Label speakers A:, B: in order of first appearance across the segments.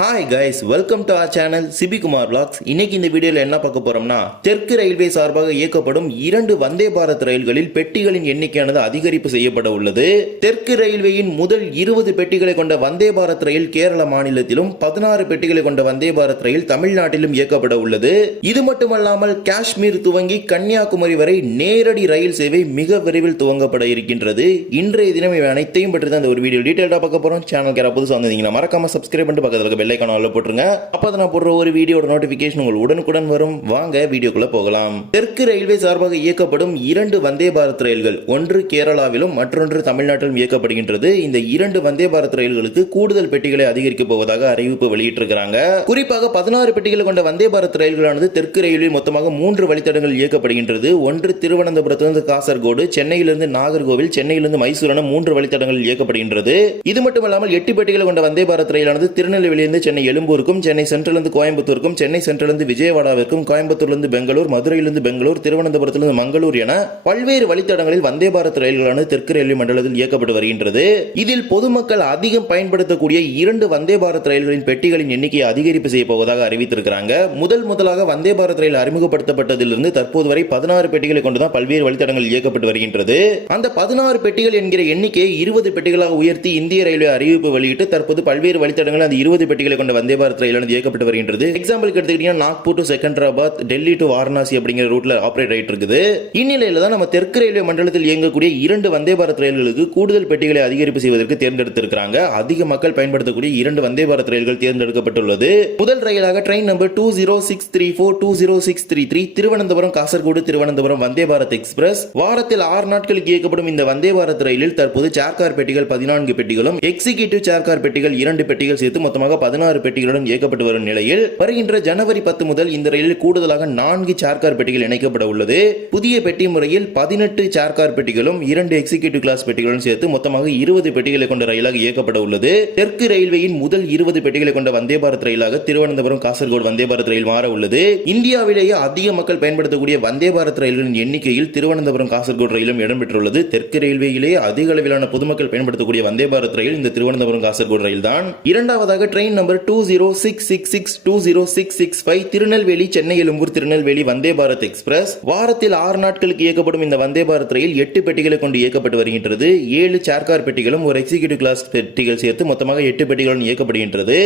A: Hi guys welcome to our channel Sibikumar vlogs இன்னைக்கு இந்த வீடியோவில் என்ன பார்க்க போறோம்னா தெற்கு ரயில்வே சார்பாக இயக்கப்படும் இரண்டு வந்தே பாரத் ரயில்களில் பெட்டிகளின் எண்ணிக்கையானது அதிகரிப்பு செய்யப்பட உள்ளது. தெற்கு ரயில்வேயின் முதல் இருபது பெட்டிகளை கொண்ட வந்தே பாரத் ரயில் கேரள மாநிலத்திலும் பதினாறு பெட்டிகளை கொண்ட வந்தே பாரத் ரயில் தமிழ்நாட்டிலும் இயக்கப்பட உள்ளது. இது மட்டுமல்லாமல் காஷ்மீர் துவங்கி கன்னியாகுமரி வரை நேரடி ரயில் சேவை மிக விரைவில் துவங்கப்பட இருக்கின்றது. இன்றைய தினம் இவை அனைத்தையும் பற்றி தான் இந்த ஒரு வீடியோ டீட்டெயிலாக பார்க்க போறோம். சேனல் கேரளா புதுசாக வந்தீங்கன்னா மறக்காம சப்ஸ்கிரைப் பண்ணிட்டு பக்கத்தில் இருக்க போட்டுருங்க. அப்போ நான் போடுற ஒரு வீடியோட நோட்டிஃபிகேஷன் உங்களுக்கு உடனுக்குடன் வரும். வாங்க வீடியோக்குள்ளே போகலாம். தெற்கு ரயில்வே சார்பாக இயக்கப்படும் இரண்டு வந்தே பாரத் ரயில்கள் ஒன்று கேரளாவிலும் மற்றொன்று தமிழ்நாட்டிலும் இயக்கப்படுகின்றது. இந்த இரண்டு வந்தே பாரத் ரயில்களுக்கு கூடுதல் பெட்டிகளை அதிகரிக்கப் போவதாக அறிவிப்பு வெளியிட்டிருக்கிறாங்க. குறிப்பாக பதினாறு பெட்டிகளை கொண்ட வந்தே பாரத் ரயில்களானது தெற்கு ரயில்வே மொத்தமாக மூன்று வழித்தடங்கள் இயக்கப்படுகின்றது. ஒன்று திருவனந்தபுரத்திலிருந்து காசர்கோடு சென்னையிலிருந்து நாகர்கோவில் சென்னையிலிருந்து மைசூர் என மூன்று வழித்தடங்கள் இயக்கப்படுகின்றது. இது மட்டுமல்லாமல் எட்டு பெட்டிகளை கொண்ட வந்தே பாரத் ரயிலானது திருநெல்வேலியிலிருந்து சென்னை எழும்பூருக்கும் சென்னை சென்ட்ரலிருந்து கோயம்புத்தூருக்கும் சென்னை சென்ட்ரலிருந்து விஜயவாடாவிற்கும் கோயம்புத்தூர்லேருந்து பெங்களூர் மதுரையிலிருந்து பெங்களூர் திருவனந்தபுரத்திலிருந்து மங்களூர் என பல்வேறு வழித்தடங்களில் வந்தே பாரத் ரயில்களானது தெற்கு ரயில்வே மண்டலத்தில் இயக்கப்பட்டு வருகின்றது. இதில் பொதுமக்கள் அதிகம் பயன்படுத்தக்கூடிய இரண்டு வந்தே பாரத் ரயில்களின் பெட்டிகளின் எண்ணிக்கையை அதிகரிப்பு செய்ய போவதாக அறிவித்திருக்கிறாங்க. முதல் முதலாக வந்தே பாரத் ரயில் அறிமுகப்படுத்தப்பட்டதிலிருந்து தற்போது வரை பதினாறு பெட்டிகளை கொண்டுதான் பல்வேறு வழித்தடங்கள் இயக்கப்பட்டு வருகின்றது. அந்த பதினாறு பெட்டிகள் என்கிற எண்ணிக்கையை இருபது பெட்டிகளாக உயர்த்தி இந்திய ரயில்வே அறிவிப்பு வெளியிட்டு தற்போது பல்வேறு வழித்தடங்கள் அந்த இருபது பெட்டி பெட்டிகளை கொண்ட வந்தே பாரத் ரயிலானது இயக்கப்பட்டு வருகின்றது. எக்ஸாம்பிளுக்கு எடுத்துக்கிட்டீங்கன்னா நாக்பூர் டு செகண்டராபாத் டெல்லி டு வாரணாசி அப்படிங்கிற ரூட்ல ஆப்ரேட் ஆயிட்டு இருக்குது. இந்நிலையில தான் நம்ம தெற்கு ரயில்வே மண்டலத்தில் இயங்கக்கூடிய இரண்டு வந்தே பாரத் ரயில்களுக்கு கூடுதல் பெட்டிகளை அதிகரிப்பு செய்வதற்கு தேர்ந்தெடுத்திருக்கிறாங்க. அதிக மக்கள் பயன்படுத்தக்கூடிய இரண்டு வந்தே பாரத் ரயில்கள் தேர்ந்தெடுக்கப்பட்டுள்ளது. முதல் ரயிலாக train number two zero six three four two zero six three three Thiruvananthapuram Kasaragod Thiruvananthapuram Vande Bharat express. வாரத்தில் ஆறு நாட்களுக்கு இயக்கப்படும் இந்த வந்தே பாரத் ரயிலில் தற்போது சேர்கார் பெட்டிகள் பதினான்கு பெட்டிகளும் எக்ஸிகியூட்டிவ் சேர்கார் பெட்டிகள் இரண்டு பெட்டிகள் சேர்த்து மொத்தமாக பதினாறு பெட்டிகளுடன் இயக்கப்பட்டு வரும் நிலையில் வருகின்ற ஜனவரி பத்து முதல் இந்த ரயிலில் கூடுதலாக நான்கு சார்கார் பெட்டிகள் இணைக்கப்பட உள்ளது. புதிய பெட்டி முறையில் பதினெட்டு சார்கார் பெட்டிகளும் இரண்டு எக்ஸிகியூட்டிவ் கிளாஸ் பெட்டிகளும் சேர்த்து மொத்தமாக இருபது பெட்டிகளை கொண்ட ரயிலாக இயக்கப்பட உள்ளது. தெற்கு ரயில்வேயின் முதல் இருபது பெட்டிகளை கொண்ட வந்தே பாரத் ரயிலாக திருவனந்தபுரம் காசர்கோடு வந்தே பாரத் ரயில் மாற உள்ளது. இந்தியாவிலேயே அதிக மக்கள் பயன்படுத்தக்கூடிய வந்தே பாரத் ரயில்களின் எண்ணிக்கையில் திருவனந்தபுரம் காசர்கோடு ரயிலும் இடம்பெற்றுள்ளது. தெற்கு ரயில்வேயிலேயே அதிக அளவிலான பொதுமக்கள் பயன்படுத்தக்கூடிய வந்தே பாரத் ரயில் இந்த திருவனந்தபுரம் காசர்கோடு ரயில் தான் இரண்டாவதாக train number two zero six six six two zero six six five Tirunelveli Chennai Egmore Tirunelveli Vande Bharat express வாரத்தில் ஆறு நாட்களுக்கு இயக்கப்படும் இந்த வந்தே பாரத் ரயில் எட்டு பெட்டிகளை கொண்டு இயக்கப்பட்டு வருகின்றது. ஏழு சேர்கார் பெட்டிகளும் ஒரு எக்ஸிகியூட்டிவ் கிளாஸ் பெட்டிகள் சேர்த்து மொத்தமாக எட்டு பெட்டிகளுடன் இயக்கப்படுகின்றது.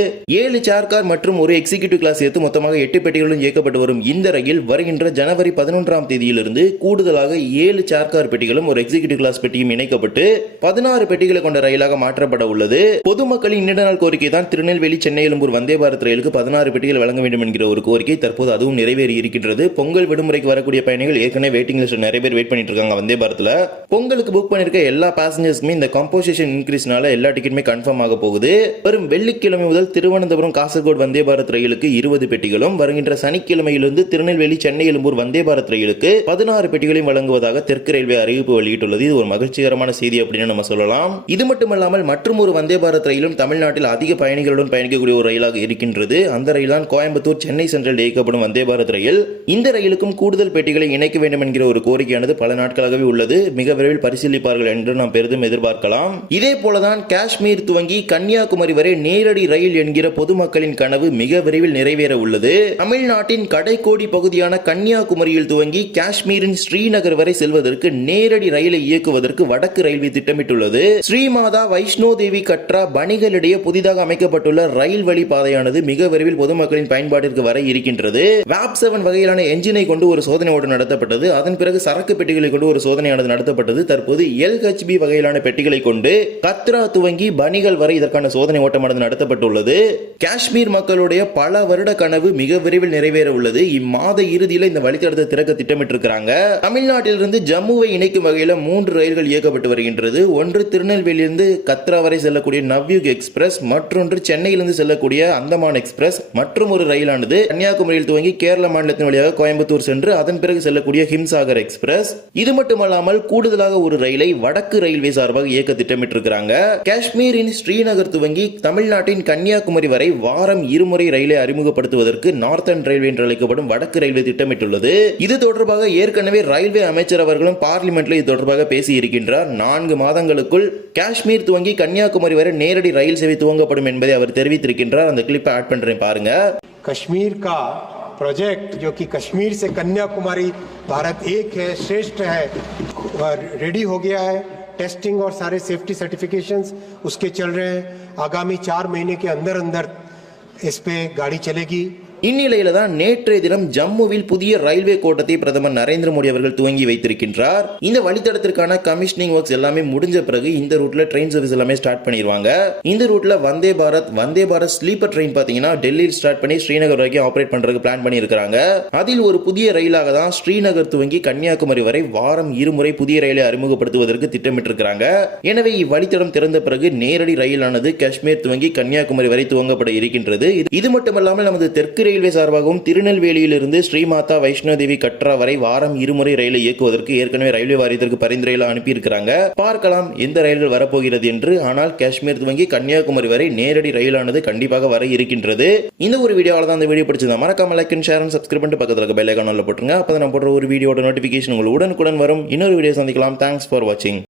A: ஏழு சேர்கார் மற்றும் ஒரு எக்ஸிகியூட்டிவ் கிளாஸ் சேர்த்து மொத்தமாக எட்டு பெட்டிகளுடன் இயக்கப்பட்டு வரும் இந்த ரயில் வருகின்ற ஜனவரி பதினொன்றாம் தேதியிலிருந்து கூடுதலாக ஏழு சேர்கார் பெட்டிகளும் ஒரு எக்ஸிகியூட்டிவ் கிளாஸ் பெட்டியும் இணைக்கப்பட்டு பதினாறு பெட்டிகளை கொண்ட ரயிலாக மாற்றப்பட உள்ளது. பொதுமக்களின் நீண்ட நாள் கோரிக்கை தான் திருநெல்வேலி சென்னை எழும்பூர் வந்தே பாரத் ரயிலுக்கு பதினாறு பெட்டிகள் வழங்க வேண்டும் என்கிற ஒரு கோரிக்கை தற்போது அதுவும் நிறைவேறி இருக்கின்றது பொங்கல் விடுமுறைக்கு வரக்கூடிய பயணிகள் ஏற்கனவே வெயிட்டிங் லிஸ்ட் நிறைய பேர் வெயிட் பண்ணிட்டு இருக்காங்க வந்தே பாரத்ல. பொங்கலுக்கு புக் பண்ணிருக்க எல்லா பேசஞ்சர்ஸ்க்குமே இந்த காம்போசிஷன் இன்க்ரீஸ்னால எல்லா டிக்கெட்டுமே கன்ஃபார்ம் ஆக போகுது. வரும் வெள்ளிக்கிழமை முதல் திருவனந்தபுரம் காசர்கோடு வந்தே பாரத் ரயிலுக்கு இருபது பெட்டிகளும் வருகின்ற சனிக்கிழமையிலிருந்து திருநெல்வேலி சென்னை எழும்பூர் வந்தே பாரத் ரயிலுக்கு பதினாறு பெட்டிகளையும் வழங்குவதாக தெற்கு ரயில்வே அறிவிப்பு வெளியிட்டுள்ளது. இது ஒரு மகிழ்ச்சிகரமான செய்தி அப்படின்னு நம்ம சொல்லலாம். இது மட்டுமல்லாமல் மற்றும் ஒரு வந்தே பாரத் ரயிலும் தமிழ்நாட்டில் அதிக பயணிகளுடன் பயணிக்கக்கூடிய ஒரு ரயிலாக இருக்கின்றது. அந்த ரயில் தான் கோயம்புத்தூர் சென்னை சென்ட்ரல் இயக்கப்படும் வந்தே பாரத் ரயில். இந்த ரயிலுக்கும் கூடுதல் பெட்டிகளை இணைக்க வேண்டும் என்கிற ஒரு கோரிக்கையானது பல நாட்களாகவே உள்ளது. மிக விரைவில் பரிசீலிப்பார்கள் என்று நாம் பெரிதும் எதிர்பார்க்கலாம். இதே போலதான் காஷ்மீர் துவங்கி கன்னியாகுமரி வரை நேரடி ரயில் என்கிற பொதுமக்களின் கனவு மிக விரைவில் நிறைவேற உள்ளது. தமிழ்நாட்டின் கடைக்கோடி பகுதியான கன்னியாகுமரியில் துவங்கி காஷ்மீரின் ஸ்ரீநகர் வரை செல்வதற்கு நேரடி ரயிலை இயக்குவதற்கு வடக்கு ரயில்வே திட்டமிட்டுள்ளது. ஸ்ரீமாதா வைஷ்ணோ தேவி கட்ரா பணிகளிடையே புதிதாக அமைக்கப்பட்டுள்ள ரயில் வழி பாதையானது மிக விரைவில் பொதுமக்களின் பயன்பாட்டிற்கு வர இருக்கின்றது. வேப் செவன் வகையிலான என்ஜினை கொண்டு ஒரு சோதனை ஓட்டம் நடத்தப்பட்டது. அதன் பிறகு சரக்கு பெட்டிகளை கொண்டு ஒரு சோதனையானது நடத்தப்பட்டது. தற்போது எல்ஹெச்பி வகையிலான பெட்டிகளை கொண்டு கத்ரா துவங்கி பணிகள் வரை இதற்கான சோதனை ஓட்டமானது நடத்தப்பட்டுள்ளது. காஷ்மீர் மக்களுடைய பல வருட கனவு மிக விரைவில் நிறைவேற உள்ளது. இம்மாத இறுதியில் இந்த வழித்தடத்தை திறக்க திட்டமிட்டிருக்கிறாங்க. தமிழ்நாட்டிலிருந்து ஜம்முவை இணைக்கும் வகையில் மூன்று ரயில்கள் இயக்கப்பட்டு வருகின்றது. ஒன்று திருநெல்வேலியிலிருந்து கத்ரா வரை செல்லக்கூடிய நவ்யுக் எக்ஸ்பிரஸ் மற்றொன்று சென்னையிலிருந்து செல்லக்கூடிய அந்தமான் எக்ஸ்பிரஸ் மற்றும் ஒரு ரயிலானது கன்னியாகுமரியில் துவங்கி கேரள மாநிலத்தின் வழியாக கோயம்புத்தூர் சென்று அதன் பிறகு செல்லக்கூடிய ஹிம்சாகர் எக்ஸ்பிரஸ். இது மட்டுமல்லாமல் கூடுதலாக ஒரு ரயிலை வடக்கு ரயில்வே சார்பாக இயக்க திட்டமிட்டிருக்கிறாங்க. காஷ்மீரின் ஸ்ரீநகர் துவங்கி தமிழ்நாட்டின் கன்னியாகுமரி வரை வாரம் இருமுறை ரயிலை அறிமுகப்படுத்துவதற்கு நார்த்தன் ரயில்வே என்று அழைக்கப்படும் வடக்கு ரயில்வே திட்டமிட்டுள்ளது. இது தொடர்பாக ஏற்கனவே ரயில்வே அமைச்சர் அவர்களும் பார்லிமெண்ட்ல இது தொடர்பாக பேசி இருக்கின்றார் நான்கு மாதங்களுக்குள் காஷ்மீர் துவங்கி கன்னியாகுமரி வரை நேரடி ரயில் சேவை துவங்கப்படும் என்பதை அவர் தெரிவித்து வைத்திருக்கின்றார் அந்த கிளிப்பை ஆட் பண்றேன் பாருங்க
B: कश्मीर का प्रोजेक्ट जो कि कश्मीर से कन्याकुमारी भारत एक है श्रेष्ठ है और रेडी हो गया है टेस्टिंग और सारे सेफ्टी सर्टिफिकेशंस उसके चल रहे हैं आगामी चार महीने के अंदर अंदर इस पे गाड़ी चलेगी
A: இந்நிலையில தான் நேற்றைய தினம் ஜம்முவில் புதிய ரயில்வே கோட்டத்தை பிரதமர் நரேந்திர மோடி அவர்கள் துவங்கி வைத்திருக்கின்றார். இந்த வழித்தடத்திற்கான கமிஷனிங் ஒர்க்ஸ் எல்லாமே முடிஞ்ச பிறகு இந்த ரூட்ல ட்ரெயின் சர்வீஸ் எல்லாமே ஸ்டார்ட் பண்ணிடுவாங்க. இந்த ரூட்ல வந்தே பாரத் வந்தே பாரத் ஸ்லீப்பர் ட்ரெயின் பாத்தீங்கன்னா டெல்லியில் ஸ்டார்ட் பண்ணி ஸ்ரீநகர் வரைக்கும் ஆப்ரேட் பண்றதுக்கு பிளான் பண்ணியிருக்காங்க அதில் ஒரு புதிய ரயிலாக தான் ஸ்ரீநகர் துவங்கி கன்னியாகுமரி வரை வாரம் இருமுறை புதிய ரயிலை அறிமுகப்படுத்துவதற்கு திட்டமிட்டிருக்கிறாங்க. எனவே இவ்வழித்தடம் திறந்த பிறகு நேரடி ரயிலானது காஷ்மீர் துவங்கி கன்னியாகுமரி வரை துவங்கப்பட இருக்கின்றது. இது- மட்டுமல்லாமல் நமது தெற்கு ரயில்வே சார்பாகவும் திருநெல்வேலியிலிருந்து ஸ்ரீமாதா வைஷ்ணோ தேவி கட்ரா வரை வாரம் இருமுறை ரயிலை இயக்குவதற்கு ஏற்கனவே ரயில்வே வாரியத்திற்கு பரிந்துரையில் அனுப்பியிருக்கிறாங்க. பார்க்கலாம் எந்த ரயில்கள் வரப்போகிறது என்று. ஆனால் காஷ்மீர் துவங்கி கன்னியாகுமரி வரை நேரடி ரயிலானது கண்டிப்பாக வர இருக்கின்றது. இந்த ஒரு வீடியோவில் தான் அந்த வீடியோ பிடிச்சிருந்தா மறக்காம லைக் அண்ட் ஷேர் சப்ஸ்கிரைப் பண்ணிட்டு பக்கத்தில் இருக்க பெல் ஐக்கானில் போட்டுருங்க. அப்போ நான் போடுற ஒரு வீடியோட நோட்டிஃபிகேஷன் உங்களுக்கு உடனுக்குடன் வரும். இன்னொரு வீடியோ சந்திக்கலாம். தேங்க்ஸ் ஃபார் வாட்சிங்